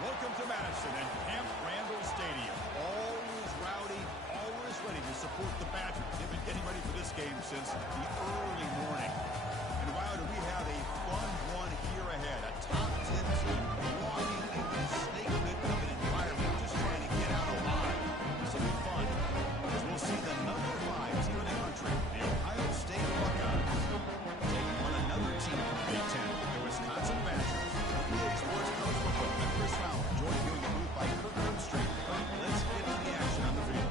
Welcome to Madison and Camp Randall Stadium. Always rowdy, always ready to support the Badgers. They've been getting ready for this game since the early morning. And wow, do we have a fun one here ahead. A top 10 team walking in a snake pit of an environment, just trying to get out alive. This will be fun, because we'll see the number 5 team in the country, the Ohio State Buckeyes, taking on another team in the Big Ten, the Wisconsin Badgers. EA Sports College Football and Chris Fowler, joined here in the booth by Kirk Herbstreit. Let's get to the action on the field.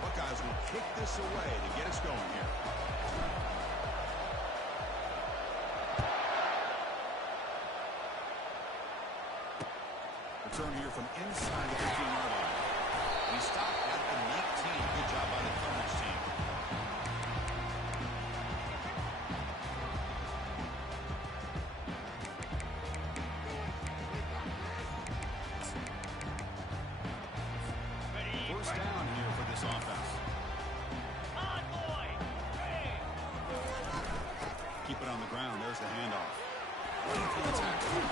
Buckeyes will kick this away to get us going here. Return here from inside the 15-yard line. We stop at the 19. Good job by the coverage team. First down here for this offense. On, boy. Hey. Keep it on the ground. There's the handoff. Waiting for the tackle.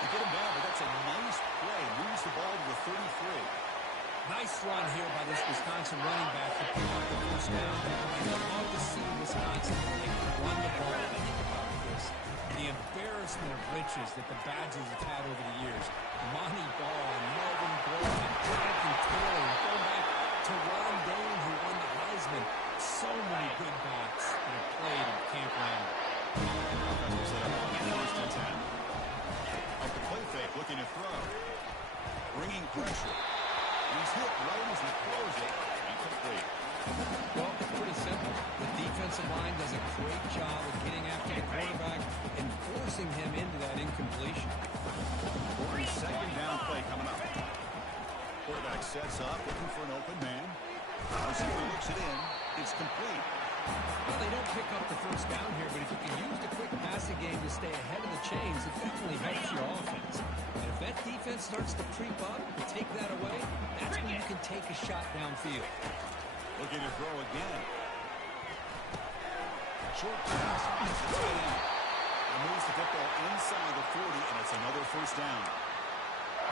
They get him down, but that's a nice play. Moves the ball to the 33. Nice run here by this Wisconsin running back to pick up the first down. And I love to see Wisconsin when they can run the ball. Think about this. The embarrassment of riches that the Badgers have had over the years. Monty Ball and Melvin Gordon and Jonathan Taylor. Going back to Ron Dane, who won the Heisman. So many good backs that have played in Camp Randall. Offense set up on first and 10. Off the play fake, looking to throw. Bringing pressure. He's hit right as he throws it. Incomplete. Well, it's pretty simple. The defensive line does a great job of getting after the quarterback and forcing him into that incompletion. Second down play coming up. Quarterback sets up, looking for an open man. Receiver looks it in. It's complete. Well, they don't pick up the first down here, but if you can use the quick passing game to stay ahead of the chains, it definitely helps your offense. And if that defense starts to creep up and take that away, that's when you can take a shot downfield. Looking to throw again. Short pass. It's the tight end. He moves the football inside the 40, and it's another first down.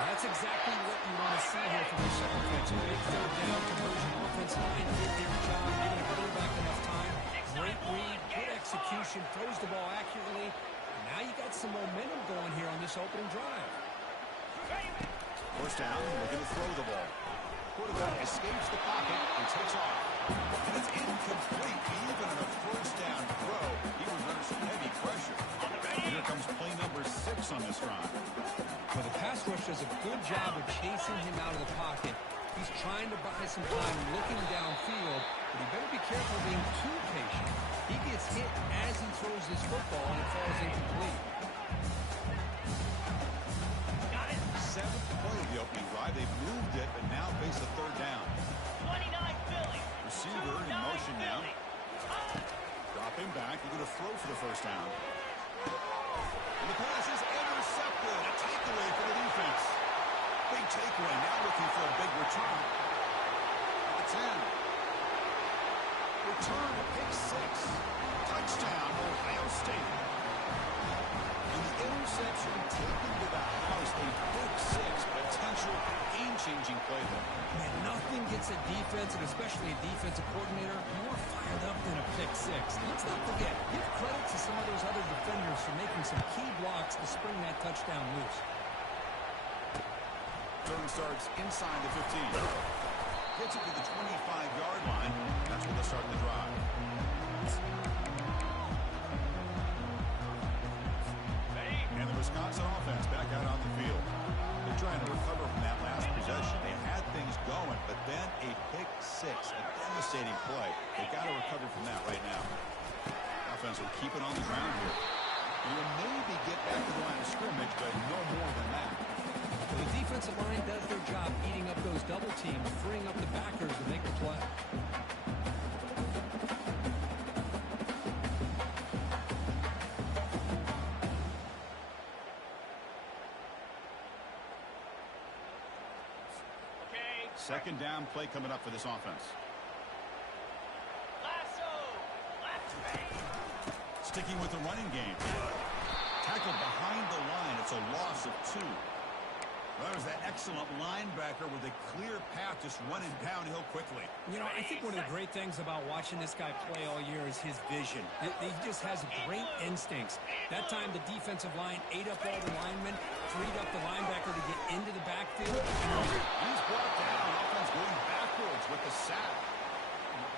That's exactly what you want to see here from this offense. A big third down conversion. Offensive line did their job, giving the quarterback enough time. Great read, good execution, throws the ball accurately. And now you got some momentum going here on this opening drive. First down, we're going to throw the ball. Quarterback escapes the pocket and takes off. And it's incomplete. Even on a first down throw, he was under some heavy pressure. And here comes play number 6 on this drive. Well, the pass rush does a good job of chasing him out of the pocket. He's trying to buy some time looking downfield, but he better be careful being too patient. He gets hit as he throws this football, and it falls incomplete. Got it. 7th play of the opening drive. They've moved it, but now face a third down. 29 Philly. Receiver in motion now. Drop him back. They're going to throw for the first down. And the pass is intercepted. A takeaway for the defense. Big takeaway. Now looking for a big return. It's in. Return to pick 6. Touchdown, Ohio State. And the interception taken to the house. A pick 6. Potential game-changing play there. Man, nothing gets a defense, and especially a defensive coordinator, more fired up than a pick 6. Let's not forget, give credit to some of those other defenders for making some key blocks to spring that touchdown loose. Turn starts inside the 15. Gets it to the 25-yard line. That's where they'll start the drive. And the Wisconsin offense back out on the field. They're trying to recover from that last possession. They had things a pick six, a devastating play. They've got to recover from that right now. Offense will keep it on the ground here. And will maybe get back to the line of scrimmage, but no more than that. The defensive line does their job eating up those double teams, freeing up the backers to make the play. Second down play coming up for this offense. Sticking with the running game. Tackled behind the line. It's a loss of 2. Well, there's that excellent linebacker with a clear path just running downhill quickly. You know, I think one of the great things about watching this guy play all year is his vision. He just has great instincts. That time, the defensive line ate up all the linemen, freed up the linebacker to get into the backfield. He's brought down. Offense going backwards with the sack.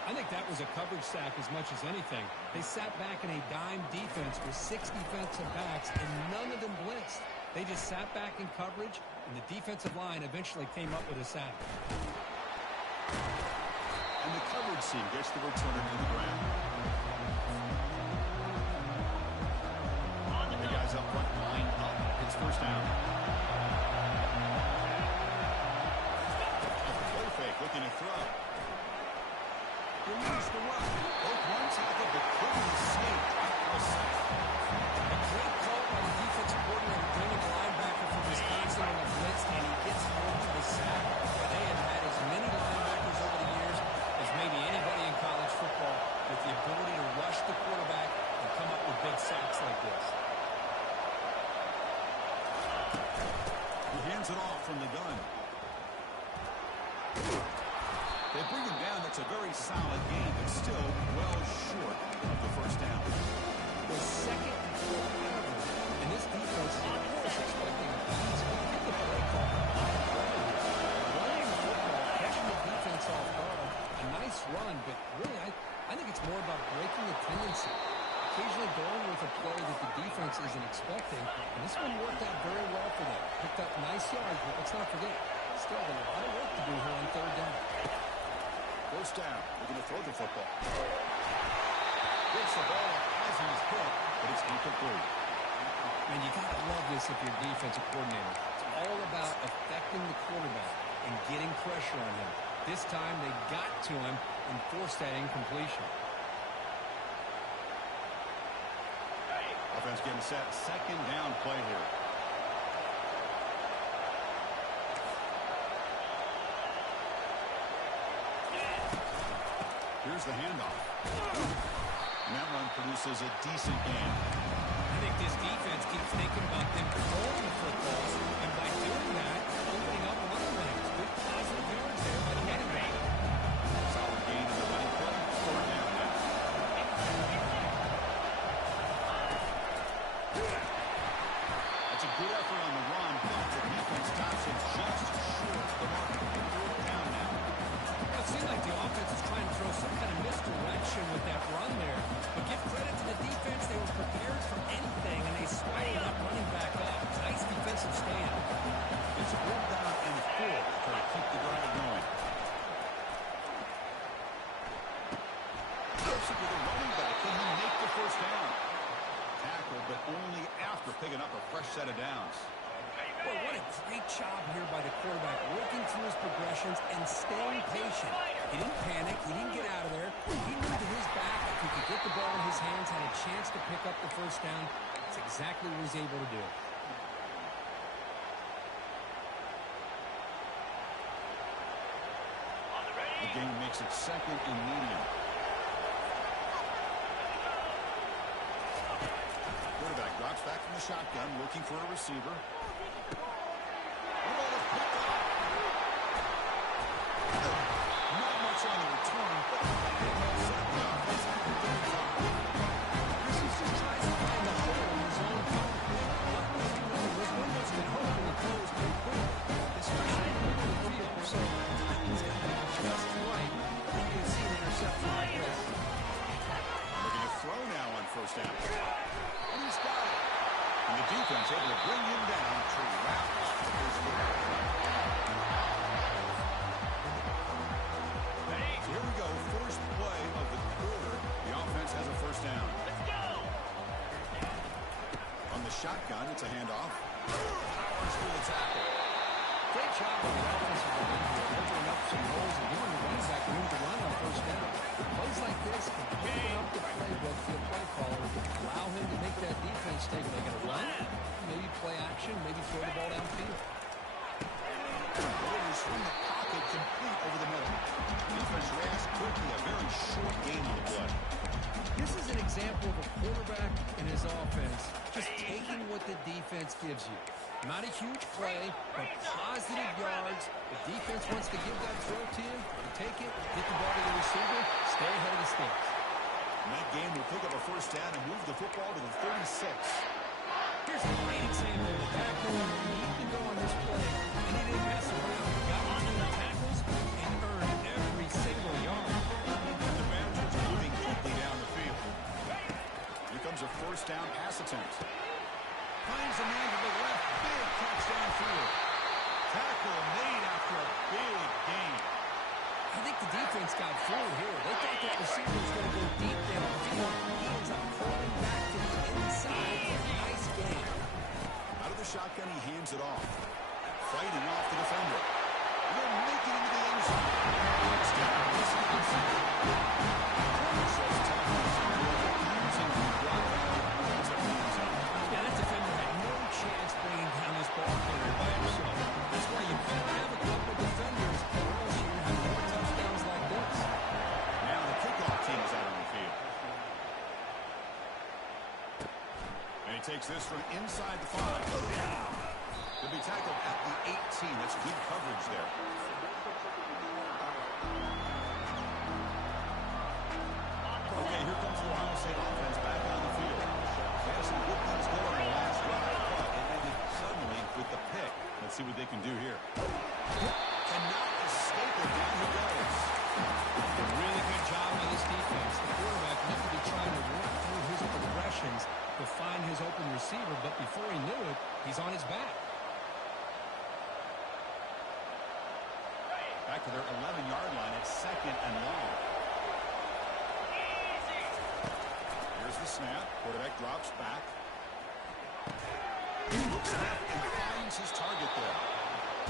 I think that was a coverage sack as much as anything. They sat back in a dime defense with 6 defensive backs, and none of them blitzed. They just sat back in coverage, and the defensive line eventually came up with a sack. And the coverage team gets the returner to the ground. The guys up front line up. It's first down. Off the play fake, looking to throw. Removes the run. Both one tackle, but couldn't escape. A sack. A great call by the defensive coordinator bringing the linebacker from Wisconsin on the blitz, and he gets home to the sack. They have had as many linebackers over the years as maybe anybody in college football with the ability to rush the quarterback and come up with big sacks like this. He hands it off from the gun. They bring him down. That's a very solid game, but still well short of the first down. The second and 4 ever, and this defense is of course expecting a pass. Look at the play call. Running the football, catching the defense off guard. A nice run, but really I think it's more about breaking the tendency. Occasionally going with a play that the defense isn't expecting, and this one worked out very well for them. Picked up nice yards, but let's not forget, still have a lot of work to do here on third down. First down. Looking to throw the football. Gets the ball as he's hit, but it's incomplete. Man, you got to love this if you're a defensive coordinator. It's all about affecting the quarterback and getting pressure on him. This time they got to him and forced that incompletion. Offense getting set. Second down play here. Here's the handoff. And that run produces a decent gain. I think this defense keeps thinking about them controlling the football, and by doing that, opening up running lanes. Good positive yards there by the running back. Solid gain in the running play. Third down now. That's a good effort on the run, but the defense stops him just short of the mark. Fourth down now. It seemed like the offense was trying to throw some kind of misdirection with that run there. But give credit to the defense. They were prepared for anything, and they swallowed that running back up. Nice defensive stand. It's 4th down and 4 to keep the drive going. Joseph with a running back. Can he make the first down? Tackled, but only after picking up a fresh set of downs. Boy, what a great job here by the quarterback, working through his progressions and staying patient. He didn't panic. He didn't get out of there. He knew to his back, if he could get the ball in his hands, had a chance to pick up the first down. That's exactly what he was able to do. The game makes it second and medium. Quarterback drops back from the shotgun, looking for a receiver. Not much on the return, but This is just trying to find the hole in his own coverage. Those windows can hopefully close pretty quickly, especially in the middle of the field. So he's got to be just right. You can see an interception like this. looking to throw now on first down. And he's got it. And the defense able to bring him down. It's a handoff. Powers through the tackle. Great job on the offensive line here, opening up some holes and giving the running back room to run on first down. Plays like this can open up the playbook for the play caller, allow him to make that defense take. They're going to run, maybe play action, maybe throw the ball downfield. Warriors from the pocket complete over the middle. Defense reacts quickly. A very short game on the play. This is an example of a quarterback and his offense just taking what the defense gives you. Not a huge play, but positive yards. The defense wants to give that throw to you. You take it, get the ball to the receiver, stay ahead of the sticks. And that game will pick up a first down and move the football to the 36. Here's a great example of a back going where you need to go on this play, and he didn't mess around. Got between the tackles and earned every single yard. And the Badgers moving quickly down the field. Here comes a first down pass attempt. Finds a man to the left. Big catch downfield. Tackle made after a big gain. I think the defense got fooled here. They thought that receiver was going to go deep downfield. He ends up pulling back to the inside for a nice gain. Out of the shotgun, he hands it off. Fighting off the defender. Will make it into the end zone. Touchdown, Wisconsin. Corner says tackles using the block back. It's up the end zone. Yeah, that defender had no chance bringing down this ball carrier by himself. That's why you better have a couple defenders, or else you're going to have more touchdowns like this. Now the kickoff team is out on the field. And he takes this from inside the 5. He'll be tackled at the 18. That's good coverage there. Okay, here comes the Ohio State offense back on the field. They had some good things going in the last drive, but it ended suddenly with the pick. Let's see what they can do here. Cannot escape it. Down he goes. A really good job by this defense. The quarterback looked to be trying to work through his progressions to find his open receiver, but before he knew it, he's on his back. Back to their 11-yard line. It's second and long. Here's the snap. Quarterback drops back. Looks left and finds his target there.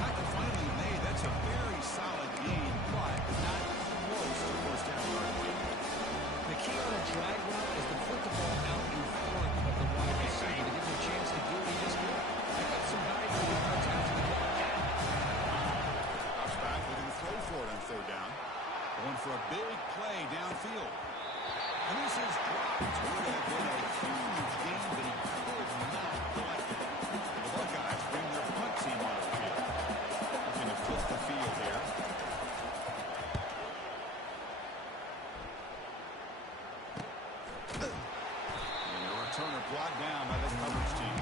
Tackle finally made. That's a very solid gain, but not close to first down. The key on a drag route is to put the ball out in front of the wide receiver to give him a chance to do what he just did. I got some value for the yards after the catch. Drops back, looking to throw for it on third down. Going for a big play downfield. And this is dropped. Would have been a huge gain, but he could not collect it. The Buckeyes bring their punt team on the field. Looking to flip the field here. And a returner brought down by the coverage team.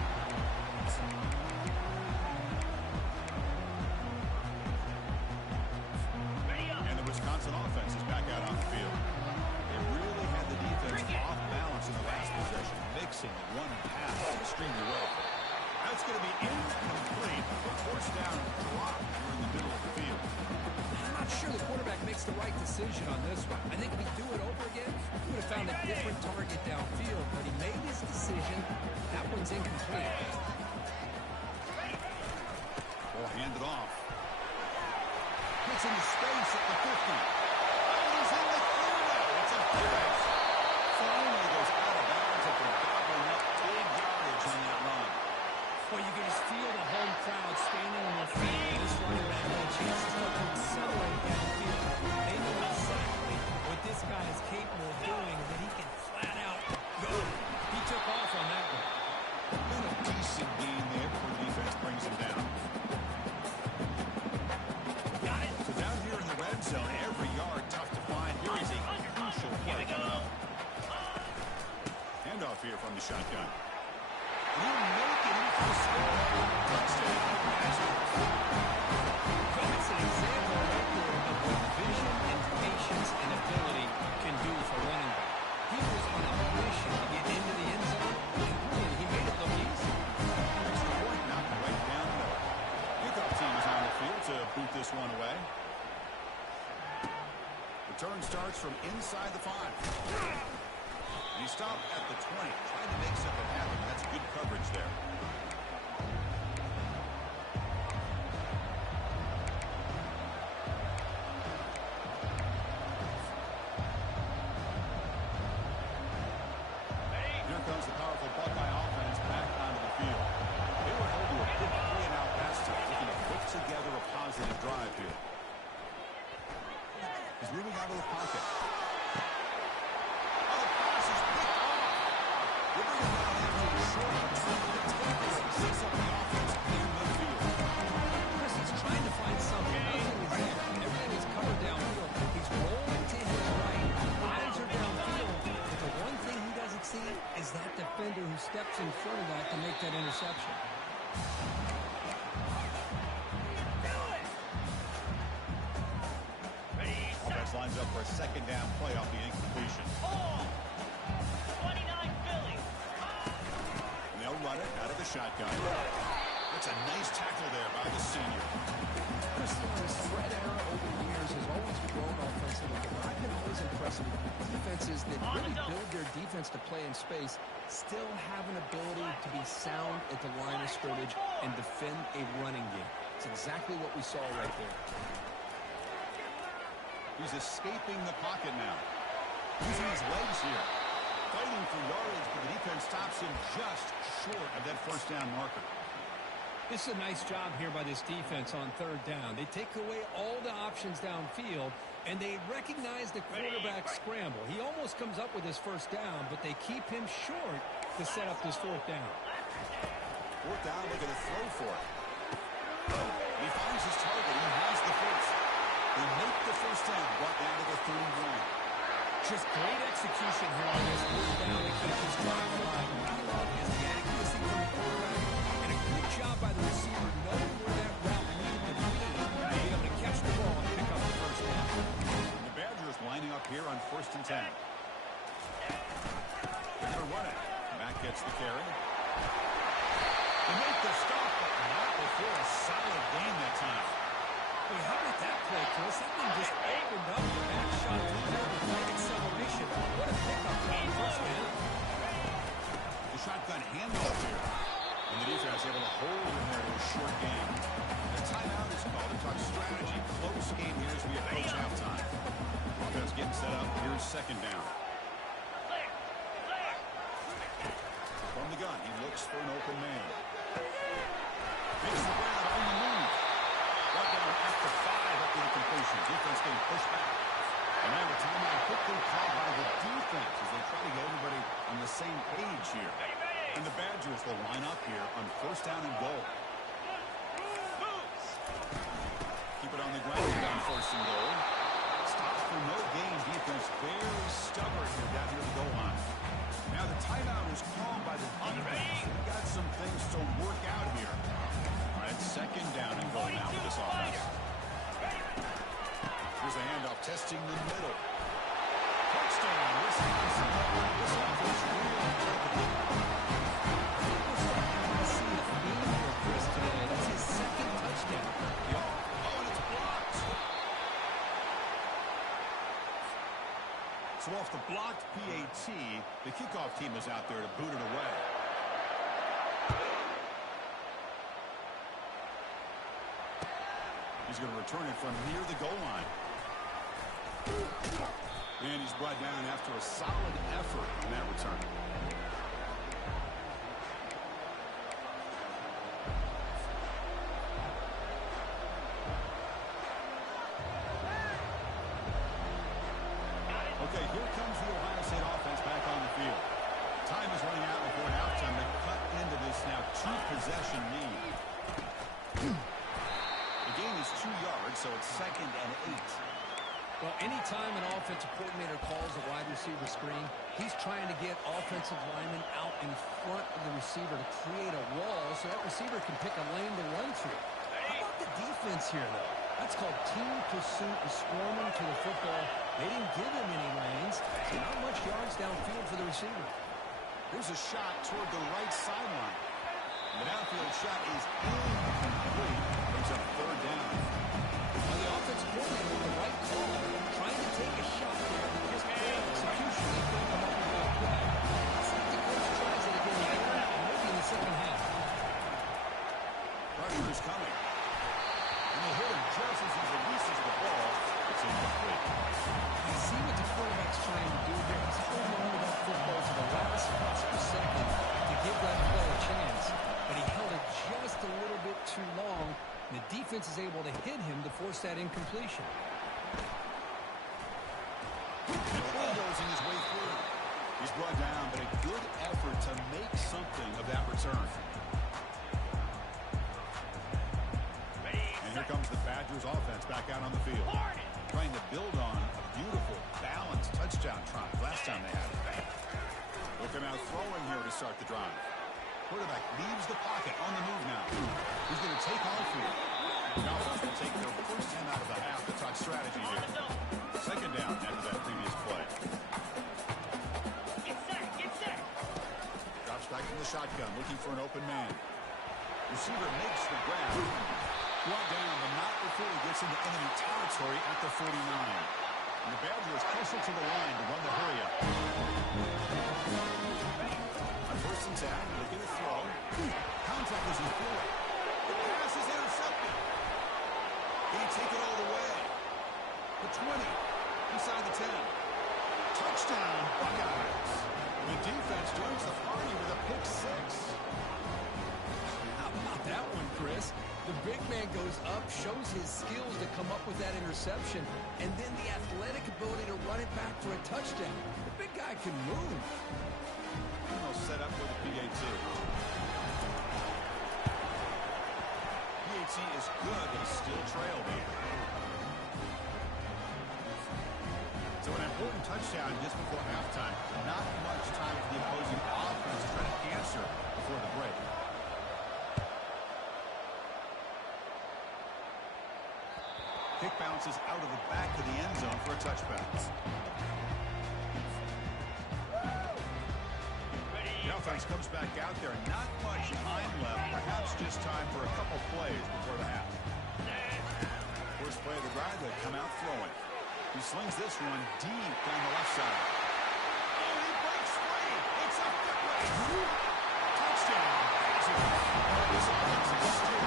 And the Wisconsin offense is back out on the field. They really had the defense off balance in the last possession, mixing one pass extremely well. That's going to be incomplete. The first down drop here in the middle of the field. I'm not sure the quarterback makes the right decision on this one. I think if he'd do it over again, he would have found a different target downfield, but he made his decision. That one's incomplete. Will hand it off. Gets into space at the 50. And he's in the clear now. It's a finish. Finally goes out of bounds after gobbling up big yardage on that run. Well, you can just feel the home crowd standing on their feet. This running back had a chance to start to accelerate downfield. They know exactly what this guy is capable of doing, and that he can flat out go. He took off on that one. And a decent gain there before the defense brings him down. Got it. So down here in the red zone, every yard tough to find. Here is a crucial play coming up. Handoff here from the shotgun. He'll make it into the score. Touchdown, Badgers. That's an example right there of what vision and patience and ability can do for running back. He was on a mission to get into the end zone, and really, he made it look easy. Next point, knocked right down the middle. Kickoff team is on the field to boot this one away. Return starts from inside the 5. And he stopped at the 20, trying to make something happen. That's good coverage there. for a second down play off the incompletion. 29 Phillies. And they'll run it out of the shotgun. That's a nice tackle there by the senior. This threat era over the years has always grown offensively, but I've been always impressed with defenses that really build their defense to play in space, still have an ability to be sound at the line of scrimmage and defend a running game. It's exactly what we saw right there. He's escaping the pocket now. Using his legs here. Fighting for yardage, but the defense stops him just short of that first down marker. This is a nice job here by this defense on third down. They take away all the options downfield, and they recognize the quarterback scramble. He almost comes up with his first down, but they keep him short to set up this fourth down. Fourth down, look at the throw for it. He finds his target. He has the first. They make the first down, brought down to the 31. Just great execution here on this fourth down to keep this drive alive. What I love is the accuracy from the quarterback and a good job by the receiver knowing where that route needed to be to be able to catch the ball and pick up the first down. The Badgers lining up here on 1st and 10. They're going to run it. Matt gets the carry. They make the stop, but not before a solid gain that time. Hey, how about that play, Chris? That thing just opened up the back shot through there with great acceleration. What a pickup on first down. The shotgun handoff here. And the defense able to hold in there with a short game. The timeout is called to talk strategy. Close game here as we approach halftime. Offense getting set up. Here's second down. From the gun, he looks for an open man. Makes the grab on the move. Brought down after 5 up to the completion. Defense getting pushed back. And now the timeout quickly called by the defense as they try to get everybody on the same page here. And the Badgers will line up here on 1st down and goal. Keep it on the ground on 1st and goal. Stop for no gain. Defense very stubborn here down here to the goal line. Now the timeout is called by the defense. We got some things to work out here. All right, 2nd down and goal now for this offense. Here's a handoff testing the middle. Touchdown. Wisconsin. This offense really so off the blocked PAT, the kickoff team is out there to boot it away. He's going to return it from near the goal line. And he's brought down after a solid effort in that return. Okay, here comes the Ohio State offense back on the field. Time is running out before halftime to cut into this now 2-possession lead. The gain is 2 yards, so it's 2nd and 8. Well, anytime an offensive coordinator calls a wide receiver screen, he's trying to get offensive linemen out in front of the receiver to create a wall so that receiver can pick a lane to run through. How about the defense here, though? That's called team pursuit and swarming to the football. They didn't give him any lanes, so not much yards downfield for the receiver. Here's a shot toward the right sideline. The downfield shot is incomplete. Brings up 3rd down. Well, the offensive coordinator with the right call, trying to take a shot there, but just poor execution. They couldn't come up with that play. Let's see if the coach tries it again later, and maybe in the second half. Pressure is coming. And they hit him just as he releases the ball. It's incomplete. You see what the quarterback's trying to do here. He's holding on to that football to the last possible second to give that play a chance. But he held it just a little bit too long. And the defense is able to hit him to force that incompletion. And bulldozing his way through. He's brought down, but a good effort to make something of that return. And here comes the Badgers offense back out on the field. Trying to build on a beautiful, balanced touchdown drive last time they had it. They'll come out throwing here to start the drive. Quarterback leaves the pocket on the move now. He's going to take off here. Now going to take their first 10 out of the half to talk strategy here. 2nd down now. shotgun, looking for an open man. Receiver makes the grab. Brought down, but not before he gets into enemy territory at the 49. And the Badgers closer to the line to run the hurry-up. On first and 10, looking to throw. Contact as he threw it. The pass is intercepted. Can he take it all the way? The 20, inside the 10. Touchdown, Buckeyes. The defense joins the party with a pick six. How about that one, Chris? The big man goes up, shows his skills to come up with that interception, and then the athletic ability to run it back for a touchdown. The big guy can move. And they'll set up for the PAT. PAT is good. They still trail here. So an important touchdown just before halftime. Not much time for the opposing offense to try to answer before the break. Kick bounces out of the back of the end zone for a touch bounce. The offense comes back out there. Not much time left. Perhaps just time for a couple plays before the half. First play of the drive, they come out throwing. He slings this one deep down the left side. Oh, he breaks free. It's a foot race. Touchdown. This offense is still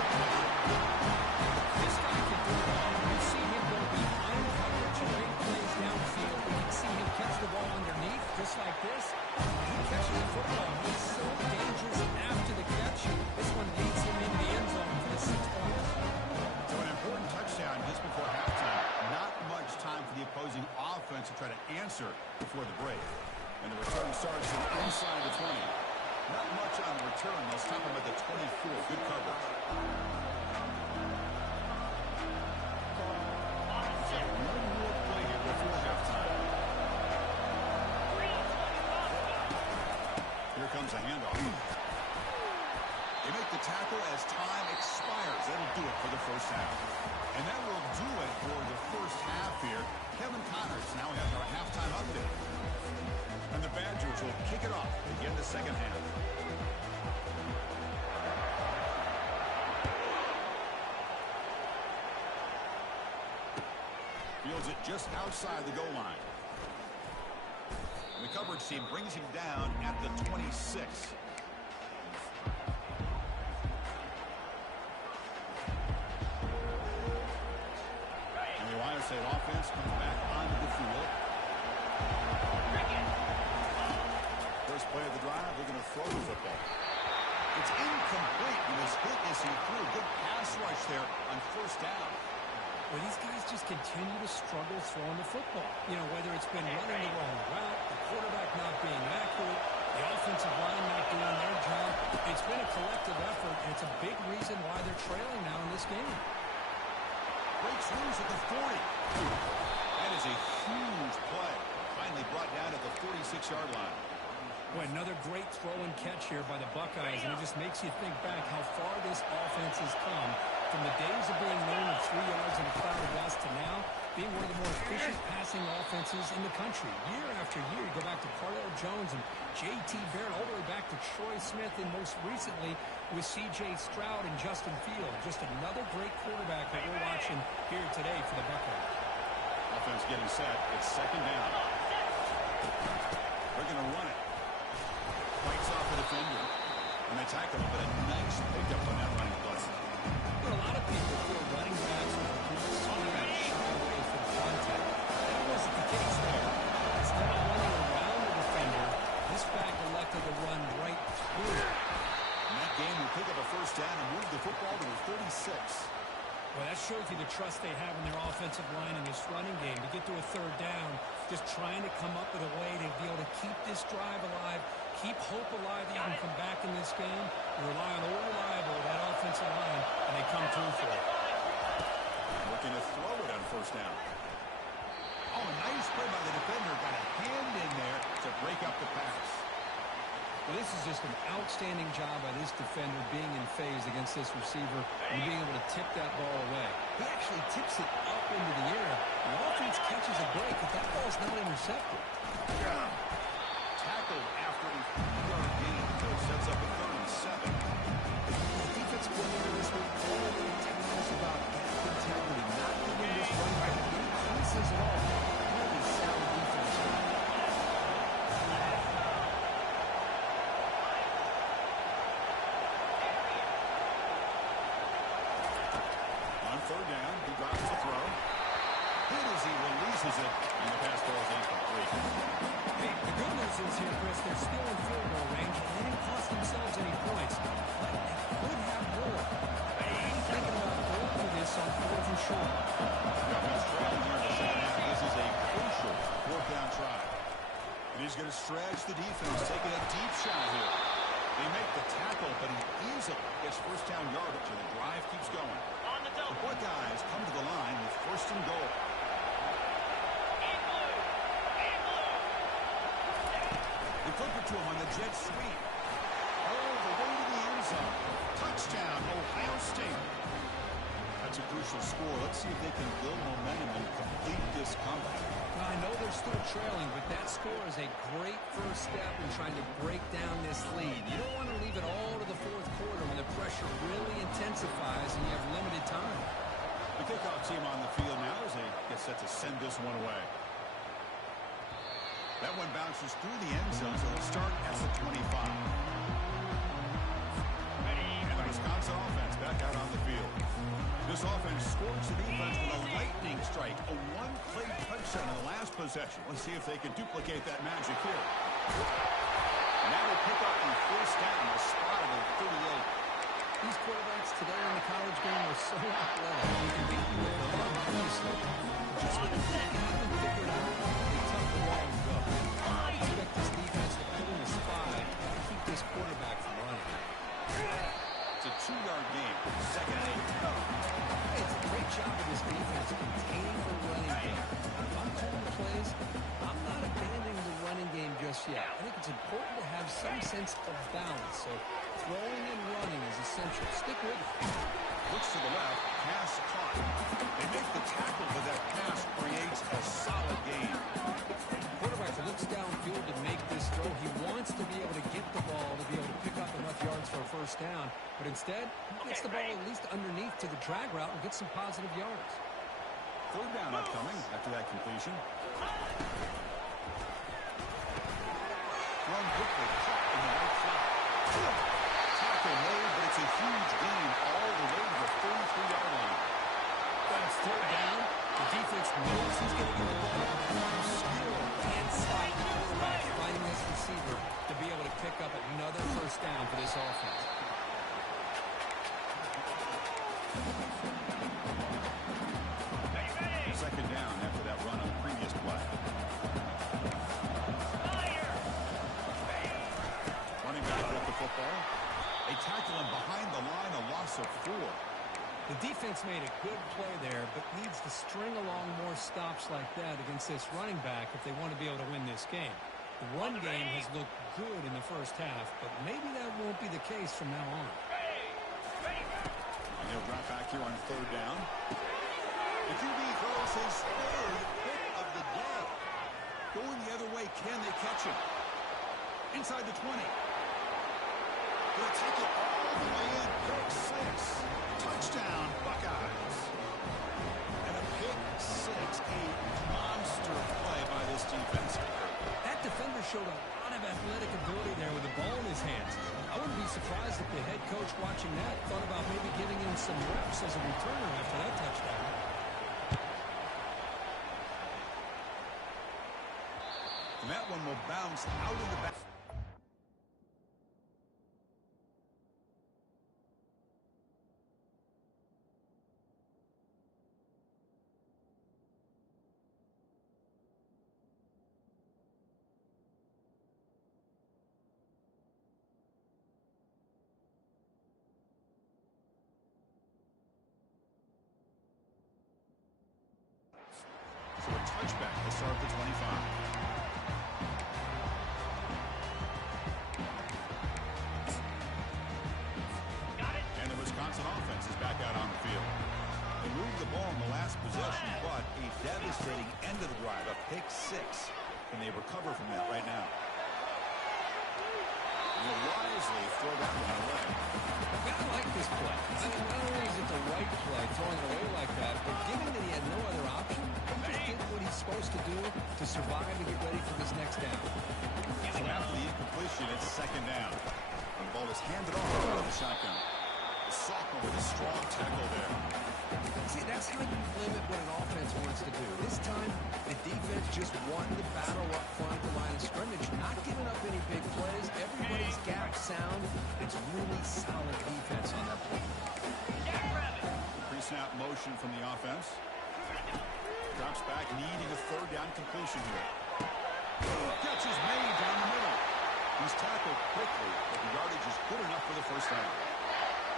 This guy can do it all. We see him go behind coverage and make plays downfield. We can see him catch the ball underneath, just like this. He catches the football. He's so dangerous after the catch. This one leads him into the end zone for the 6 points. So an important touchdown just before halftime. Not much time for the opposing offense to try to answer before the break. And the return starts from inside the 20. Not much on the return. They'll stop him at the 24. Good coverage. One more play here before halftime. Here comes a handoff. They make the tackle as time expires. That'll do it for the first half. And that will do it for the first half here. Kevin Connors now has our halftime update. And the Badgers will kick it off to begin the second half. Fields it just outside the goal line. And the coverage team brings him down at the 26. State offense comes back onto the field. First play of the drive, they're going to throw the football. It's incomplete. He was hit as he threw a good pass rush there on first down. Well, these guys just continue to struggle throwing the football. You know, whether it's been running the wrong route, the quarterback not being accurate, the offensive line not doing their job. It's been a collective effort, and it's a big reason why they're trailing now in this game. Breaks loose at the 40. That is a huge play. Finally brought down at the 46-yard line. Boy, another great throw and catch here by the Buckeyes, and it just makes you think back how far this offense has come from the days of being known at 3 yards in a cloud of dust to now being one of the more efficient passing offenses in the country. Year after year, you go back to Cardell Jones and J.T. Barrett, all the way back to Troy Smith, and most recently with C.J. Stroud and Justin Fields. Just another great quarterback that we're watching here today for the Buckeyes. Offense getting set. It's second down. They're going to run it. Fights off the defender. And they tackle him, but a nice pickup on that running play. You know, a lot of people feel running backs with a pretty shy away from contact. That wasn't the case there. Instead of running around the defender, this back elected to run right through it. In that game, will pick up a first down and move the football to the 36. Well, that shows you the trust they have in their offensive line in this running game. To get to a third down, just trying to come up with a way to be able to keep this drive alive, keep hope alive that you can come back in this game. You rely on old reliable, that offensive line, and they come through for it. Looking to throw it on first down. Oh, a nice play by the defender. Got a hand in there to break up the pass. Well, this is just an outstanding job by this defender being in phase against this receiver and being able to tip that ball away. He actually tips it up into the air. The offense catches a break, but that ball's not intercepted. Tackled after a 3-yard gain, so sets up a third down. He drops the throw. Hit as he releases it, and the pass ball is incomplete. Hey, the good news is here, Chris, they're still in field goal range, and they didn't cost themselves any points. But they could have more. I'm thinking about going for this on 4th and short. The offense trailing here in the second half. This is a crucial fourth down try. And he's going to stretch the defense, taking a deep shot here. They make the tackle, but he easily gets first down yardage, and the drive keeps going. On the double. The Buckeyes come to the line with first and goal. They flip it to him on the jet sweep. Oh, the way to the end zone. Touchdown, Ohio State. That's a crucial score. Let's see if they can build momentum and complete this comeback. Well, I know they're still trailing, but that score is a great first step in trying to break down this lead. You don't want to leave it all to the fourth quarter when the pressure really intensifies and you have limited time. The kickoff team on the field now as they get set to send this one away. That one bounces through the end zone, so they'll start at the 25. And the Wisconsin offense back out on the field. This offense scores the defense with a lightning strike, a one-play touchdown in the last possession. Let's see if they can duplicate that magic here. And now they pick up the first down, a spot of the 38. These quarterbacks today in the college game are so athletic. You can beat them with their arm previously. Just when you think you have them figured out, they tuck the ball and go. I expect this defense to put in a spy and keep this quarterback from running. It's a 2-yard game, second and 8. Hey, it's a great job of this defense containing the running game. If I'm calling the plays, I'm not abandoning the running game just yet. I think it's important to have some sense of balance. So throwing and running is essential. Stick with it. Looks to the left, pass caught. They make the tackle, but that pass creates a solid gain. Quarterback looks downfield to make this throw. He wants to be able to get the ball to be able to pick up enough yards for a first down. But instead, he gets the ball at least underneath to the drag route and gets some positive yards. Third down upcoming after that completion. Thrown quickly, caught in the right side. Tackle made, but it's a huge gain all the way to the 33-yard line. When it's third down, the defense knows he's going to get the ball. Skill can't stop the quarterback finding this receiver to be able to pick up another first down for this offense. Second down after that run on the previous play. Running back with the football. They tackle him behind the line, a loss of 4. The defense made a good play there, but needs to string along more stops like that against this running back if they want to be able to win this game. The run game has looked good in the first half, but maybe that won't be the case from now on. And they'll drop back here on third down. The QB throws his third pick of the day. Going the other way, can they catch him? Inside the 20. They'll take it all the way in. Pick 6. Touchdown, Buckeyes. And a pick 6. A monster play by this defense. That defender showed a lot of athletic ability there with the ball in his hands. I wouldn't be surprised if the head coach watching that thought about maybe giving him some reps as a returner after that touchdown. And that one will bounce out of the back. So a touchback to start the 25. And the Wisconsin offense is back out on the field. They moved the ball in the last possession, but a devastating end of the drive, a pick 6. And they recover from that right now. And they'll wisely throw that one away. I like this play. I mean, not only is it the right play, throwing it away like that, but given that he had no other option, he just did what he's supposed to do to survive and get ready for this next down. So after the incompletion, it's second down. And the ball is handed off out of the shotgun. The sophomore with a strong tackle there. See, offense just won the battle up front at the line of scrimmage, not giving up any big plays. Everybody's gap sound. It's really solid defense on that play. Pre-snap motion from the offense. Drops back, needing a third down completion here. Catch is made down the middle. He's tackled quickly, but the yardage is good enough for the first down.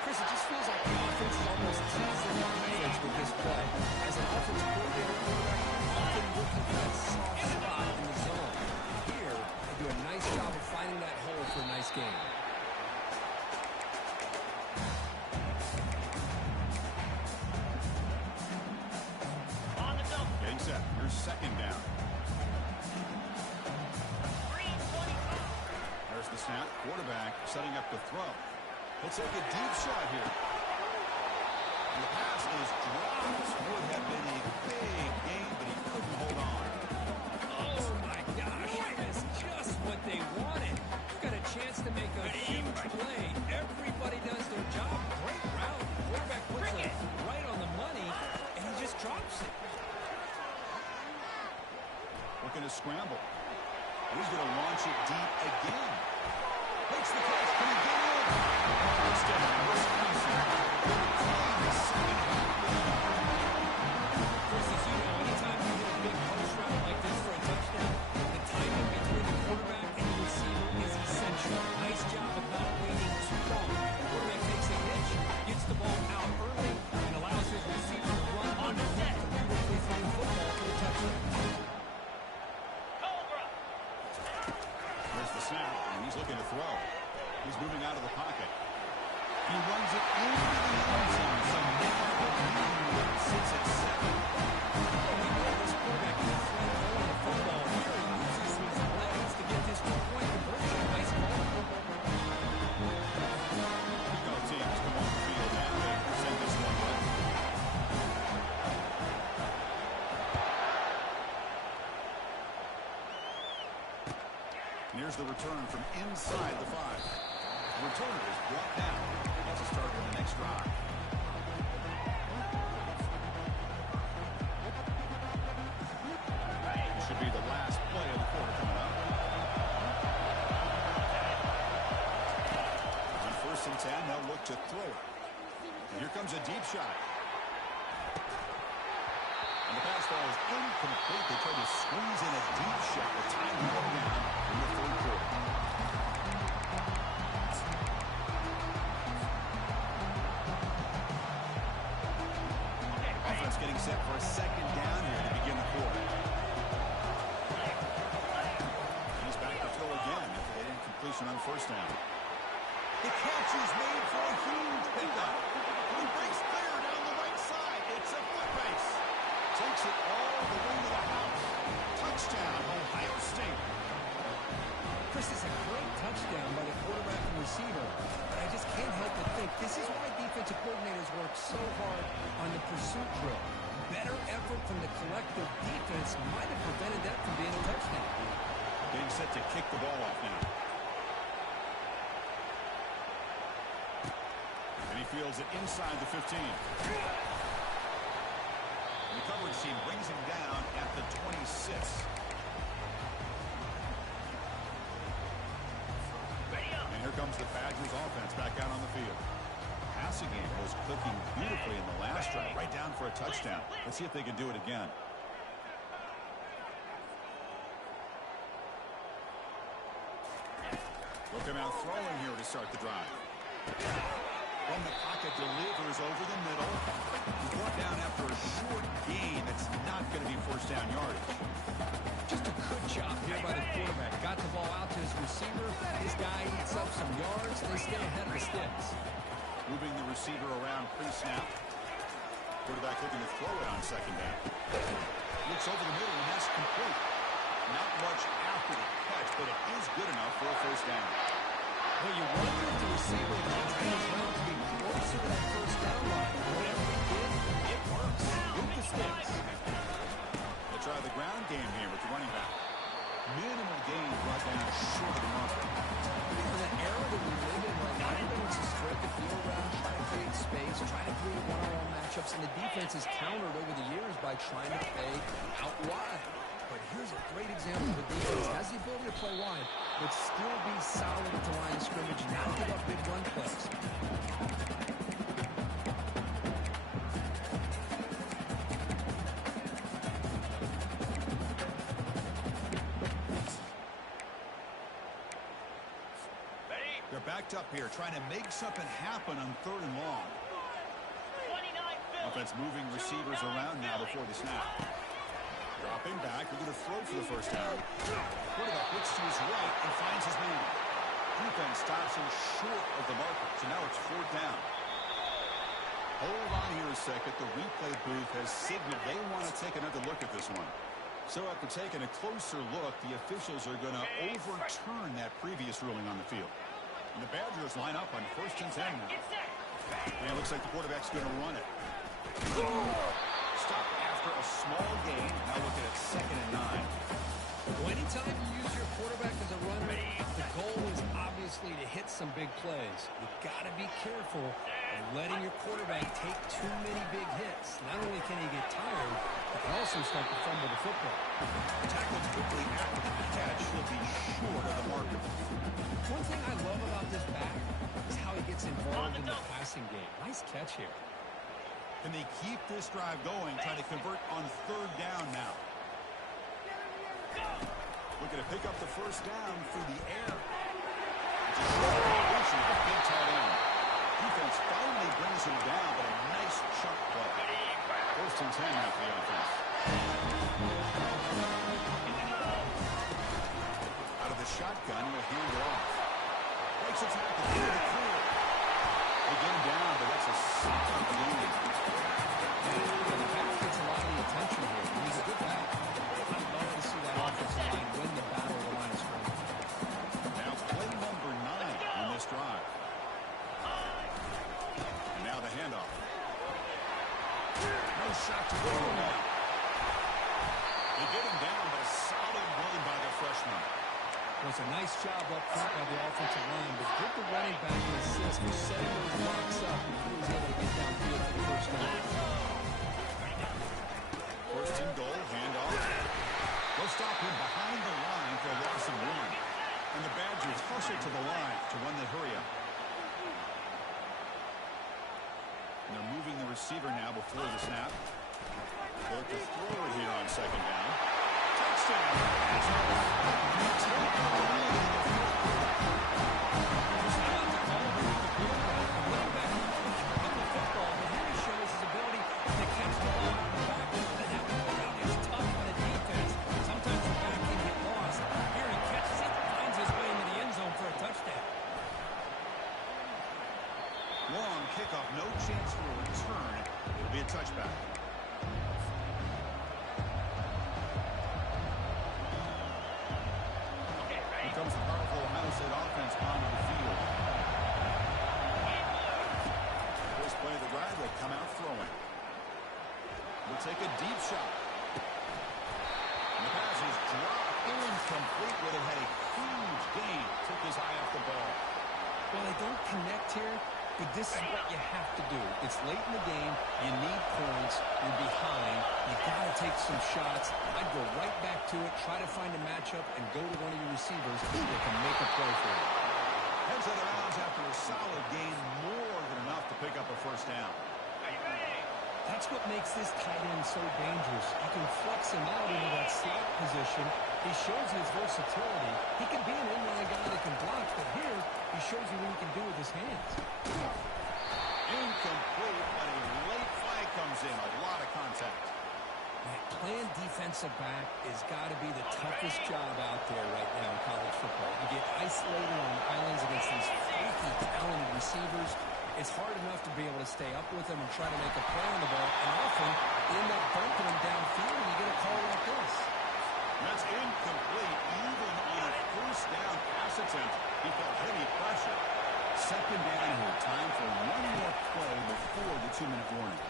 Chris, it just feels like the offense is almost teasing the defense with this play. As an offensive coordinator, quarterback, you're often looking for that soft spot in the zone. Here, they do a nice job of finding that hole for a nice game. On the double. Getting set. Here's second down. 3:25. There's the snap. Quarterback setting up to throw. He'll take a deep shot here. And the pass is dropped. This would have been a big game, but he couldn't hold on. Oh, my gosh. That is just what they wanted. You've got a chance to make a huge play. Everybody does their job. Great route. Quarterback puts it right on the money, and he just drops it. Looking to scramble. He's going to launch it deep again. Makes the catch. Can he get in? Instead of Wisconsin. Chris, as you know, anytime you hit a big post route like this for a touchdown, the timing between the quarterback and the receiver is essential. Nice job of not waiting too long. The quarterback takes a hitch, gets the ball out early, and allows his receiver to run on the set to beautifully throw the football for the touchdown. Cobra. There's the snap, and he's looking to throw. He's moving out of the pocket. He runs it into the end zone. So now sits at 7. This quarterback can throw the football here. He uses his legs to get this two-point conversion. Nice ball. Both teams come on the field now to send this one away. And here's the return from inside the 5. The return is brought down. Gets a start on the next drive. This should be the last play of the quarter coming up. On 1st and 10, they'll look to throw it. And here comes a deep shot. And the pass ball is incomplete. They try to squeeze in a deep shot. The time will go down in the third quarter. Offense getting set for a second down here to begin the quarter. He's back to throw again after the incompletion on 1st down. The catch is made for a huge pickup. He breaks clear down the right side. It's a foot race. Takes it all the way to the house. Touchdown, Ohio State. Chris, is a great touchdown by the quarterback and receiver, but I just can't help but think this is why defensive coordinators work so hard on the pursuit drill. Better effort from the collective defense might have prevented that from being a touchdown. Being set to kick the ball off now. And he fields it inside the 15. The coverage team brings him down at the 26. And here comes the Badgers offense back out on the field. Passing game was clicking beautifully in the last drive, right down for a touchdown. Let's see if they can do it again. They'll come out throwing here to start the drive. From the pocket, delivers over the middle. He's brought down after a short gain. That's not going to be 1st down yardage. Just a good job here by the quarterback. Got the ball out to his receiver. This guy eats up some yards, and they stay ahead of the sticks. Moving the receiver around pre-snap. Quarterback looking to throw it on 2nd down. Looks over the middle, and that's complete. Not much after the catch, but it is good enough for a 1st down. Well, you wonder if the receiver can train his route to be closer to that 1st down line. Whatever he did, it works. With the sticks. They'll try the ground game here with the running back. Minimal gain brought down short of the mark. In the era that we live in right now, everybody wants to spread the field around, try to create space, try to create one-on-one matchups, and the defense is countered over the years by trying to play out wide. But here's a great example of the defense. Has the ability to play wide, but still be solid at the line of scrimmage and not give up big run plays. They're backed up here, trying to make something happen on 3rd and long. 29 Philly. Offense moving receivers around now before the snap. Dropping back, they're going to throw for the first down. Quarterback looks to his right and finds his man. Defense stops him short of the marker, so now it's 4th down. Hold on here a second. The replay booth has signaled they want to take another look at this one. So after taking a closer look, the officials are going to overturn that previous ruling on the field. And the Badgers line up on 1st and 10 now. Get set. And it looks like the quarterback's going to run it. Stop after a small gain. Now looking at 2nd and 9. Well, anytime you use your quarterback as a runner, the goal is obviously to hit some big plays. You've got to be careful of letting your quarterback take too many big hits. Not only can he get tired, but can also start to fumble the football. Tackled quickly after the catch. He'll be short of the marker. One thing I love about this back is how he gets involved in the passing game. Nice catch here. Can they keep this drive going, trying to convert on 3rd down now? Looking to pick up the first down through the air. It's a short completion of a big tight end. Defense finally brings him down, but a nice chunk play. 1st and 10 now for the offense. Out of the shotgun, he'll hand it off. Breaks a tackle through the clear. They get him down, but that's a solid gain. The back gets a lot of the attention here. He's a good back. I'd love to see that offensive line win the battle of the line of scrimmage. Now play number 9 on this drive. And now the handoff. No shot to go now. They get him down, but a solid run by the freshman. Well, it's a nice job up front by the offensive line, but give the running back an assist for setting those blocks up before he's able to get downfield for the first down. 1st and goal, handoff. They'll stop him behind the line for a loss of 1. And the Badgers hustle to the line to run the hurry up. And they're moving the receiver now before the snap. Look to throw it here on 2nd down. Touchdown! Long kickoff, no chance for a return. It'll be a touchback. Here comes the powerful Ohio State offense onto the field. First play of the drive, they come out throwing. We'll take a deep shot. And the pass is dropped incomplete. Would have had a huge gain. Took his eye off the ball. Well, they don't connect here, but this is what you have to do. It's late in the game. You need points. You're behind. You got to take some shots. I'd go right back to it, try to find a matchup, and go to one of your receivers that can make a play for you. Heads out of bounds after a solid gain, more than enough to pick up a first down. That's what makes this tight end so dangerous. You can flex him out into that slot position. He shows his versatility. He can be an inline guy that can block, but here he shows you what he can do with his hands. Incomplete, but a late flag comes in. A lot of contact. That playing defensive back has got to be the toughest job out there right now in college football. You get isolated on islands against these freaky, talented receivers. It's hard enough to be able to stay up with them and try to make a play on the ball, and often you end up bumping them downfield and you get a call like this. That's incomplete. Even on a first down pass attempt, he felt heavy pressure. 2nd down here. Time for one more play before the 2-minute warning.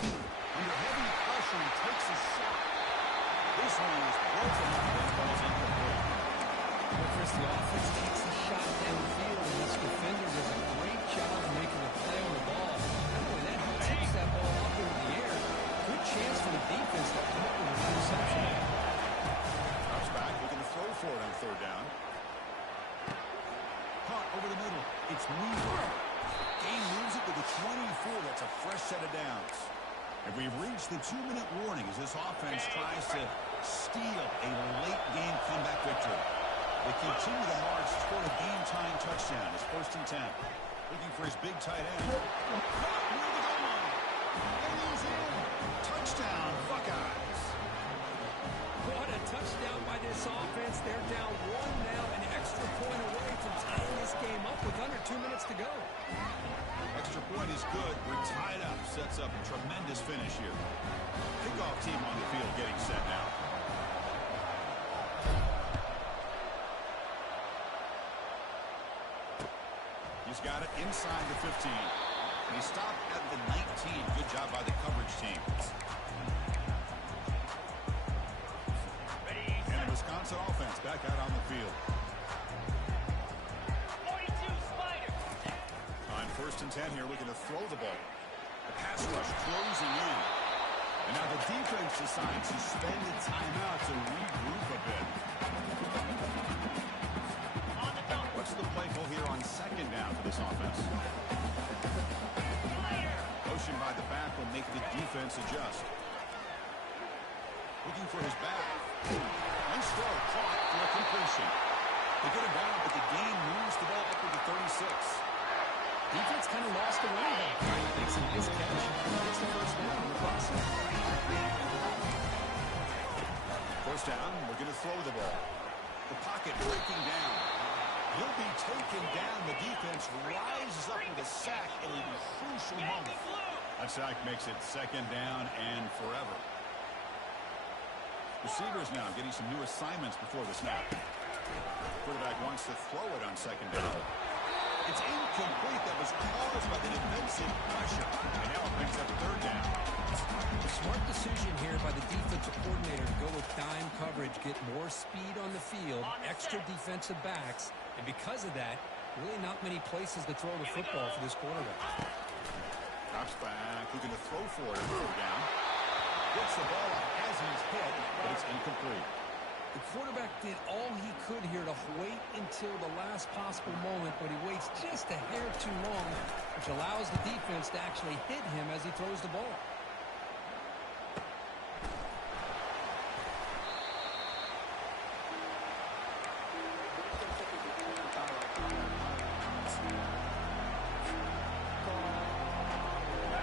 Under heavy pressure, he takes a shot. This one is broken up and falls incomplete. Well, Chris, the offense takes a shot downfield, and this defender does a great job of making a play on the ball. Not only that, he tips that ball up into the air. Good chance for the defense to come up with an interception. third down. Caught over the middle. It's Weaver. Gain moves it to the 24. That's a fresh set of downs. And we've reached the 2-minute warning as this offense tries to steal a late-game comeback victory. They continue to march toward a game-time touchdown. It's 1st and 10. Looking for his big tight end. Near the goal line. And he's in. Touchdown, Buckeyes. What a touchdown by this offense. They're down 1 now, an extra point away from tying this game up with under 2 minutes to go. Extra point is good. We're tied up. Sets up a tremendous finish here. Kickoff team on the field getting set now. He's got it inside the 15. And he stopped at the 19. Good job by the coverage team. And the Wisconsin offense back out on the field. 42 Spiders. On 1st and 10 here, looking to throw the ball. The pass rush closing in. And now the defense decides to spend a timeout to regroup a bit. What's the play call here on 2nd down for this offense? Motion by the back will make the defense adjust. Looking for his back. Nice throw, caught for a completion. They get him down, but the gain moves the ball up to the 36. Defense kind of lost the running back. Makes a nice catch. Gets the 1st down in the process. 1st down, we're going to throw the ball. The pocket breaking down. He'll be taken down. The defense rises up with a sack in a crucial moment. That sack makes it 2nd down and forever. Receivers now getting some new assignments before the snap. Quarterback wants to throw it on 2nd down. It's incomplete. That was caused by the defensive pressure. And now it brings up 3rd down. A smart decision here by the defensive coordinator to go with dime coverage, get more speed on the field, extra defensive backs, and because of that, really not many places to throw the football for this quarterback. Drops back, looking to throw for it. 3rd down. Gets the ball up as he's hit, but it's incomplete. The quarterback did all he could here to wait until the last possible moment, but he waits just a hair too long, which allows the defense to actually hit him as he throws the ball.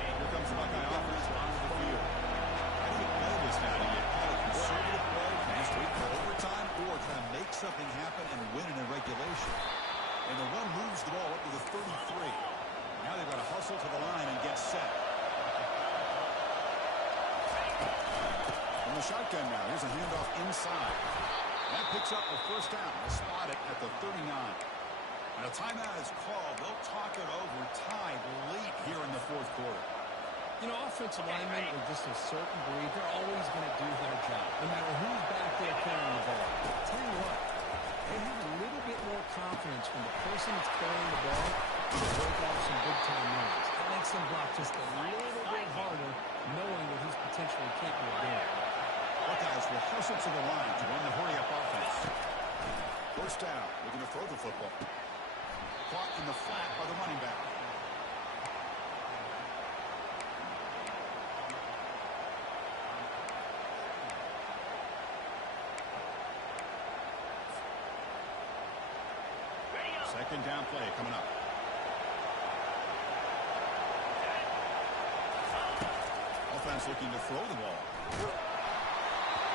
Here comes the Buckeye offense onto the field. How do you play this now? Do you call a conservative play, just wait for overtime, or try to make something happen and win it in regulation? And the run moves the ball up to the 33. Now they've got to hustle to the line and get set. From the shotgun now, here's a handoff inside. That picks up the 1st down. They'll spot it at the 39. And a timeout is called. They'll talk it over, tied late here in the 4th quarter. You know, offensive linemen are just a certain breed. They're always going to do their job, no matter who's back there carrying the ball. I'll tell you what, they have a little bit more confidence when the person that's carrying the ball can break off some big-time runs. It makes them block just a little bit harder, knowing what he's potentially capable of doing. Buckeyes will hustle to the line to run the hurry-up offense. 1st down. They're going to throw the football. Caught in the flat by the running back. Second down play coming up. Offense looking to throw the ball.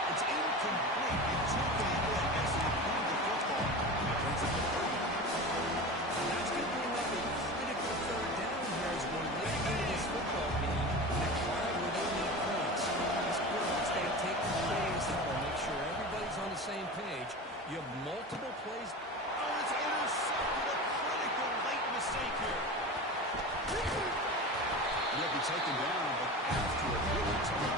It's incomplete. It took him in as he threw the football. That brings up the 3rd down. That's going to bring up a critical 3rd down here as we're late into this football game. Required with only points. This quarterback's got to take the plays and make sure everybody's on the same page. You have multiple plays. Oh, it's intercepted. A critical late mistake here. He'll be taken down, but after a big return.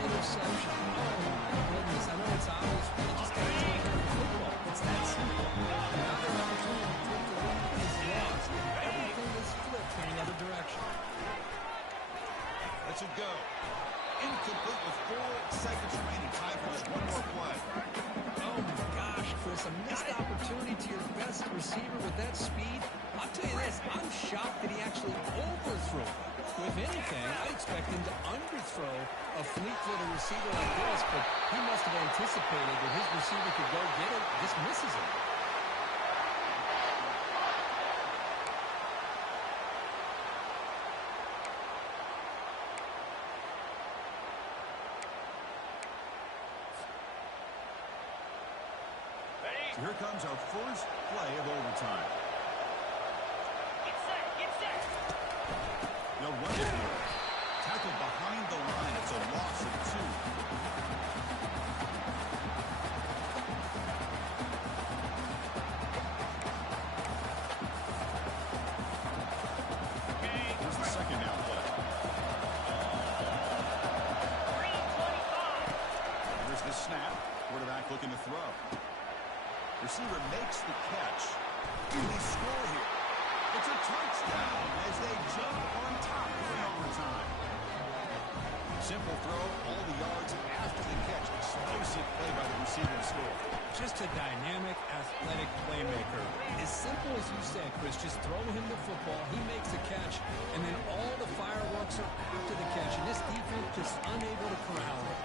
Interception. Oh, my goodness. I know it's obvious, but you just got to take care of football. It's that simple. Another opportunity to take the lead is lost, and everything is flipped in another direction. Lets it go. Incomplete with shocked that he actually overthrew it. If anything, I'd expect him to underthrow a fleet-footed receiver like this, but he must have anticipated that his receiver could go get it, just misses it. So here comes our first play of overtime. Get set, get set. They'll run it here. Tackle behind the line. It's a loss of 2. Here's the second down play. Green 25. Here's the snap. Quarterback looking to throw. Receiver makes the catch. And they score here. It's a touchdown as they jump on top in overtime. Simple throw, all the yards after the catch. Explosive play by the receiver to score. Just a dynamic, athletic playmaker. As simple as you said, Chris, just throw him the football, he makes the catch, and then all the fireworks are after the catch, and this defense just unable to corral it.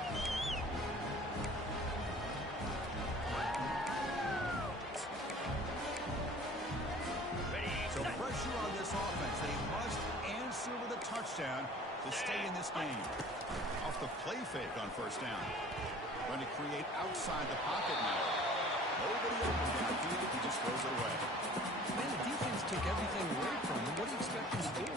So pressure on this offense. They must answer with a touchdown to stay in this game. Off the play fake on first down. Going to create outside the pocket now. Nobody open downfield. He just throws it away. Man, the defense took everything away from him. What do you expect him to do?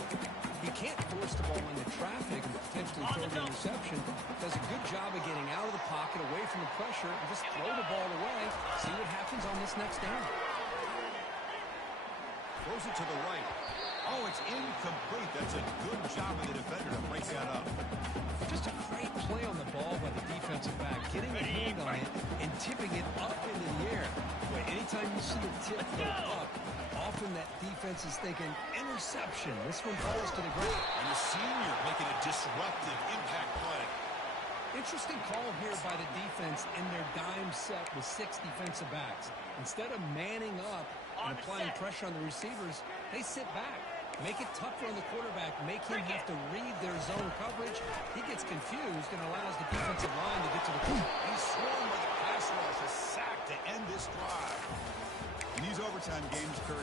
He can't force the ball into traffic and potentially throw an interception. Does a good job of getting out of the pocket, away from the pressure, and just throw the ball away. See what happens on this next down. Throws it to the right. Oh, it's incomplete. That's a good job of the defender to break that up. Just a great play on the ball by the defensive back, getting a hand on it and tipping it up into the air. But anytime you see a tip go up, often that defense is thinking interception. This one falls to the ground. And the senior making a disruptive impact play. Interesting call here by the defense in their dime set with 6 defensive backs. Instead of manning up and applying pressure on the receivers, they sit back. Make it tougher on the quarterback. Make him have to read their zone coverage. He gets confused and allows the defensive line to get to the quarterback. He's swarmed by the pass rush. A sack to end this drive. In these overtime games, Kirk,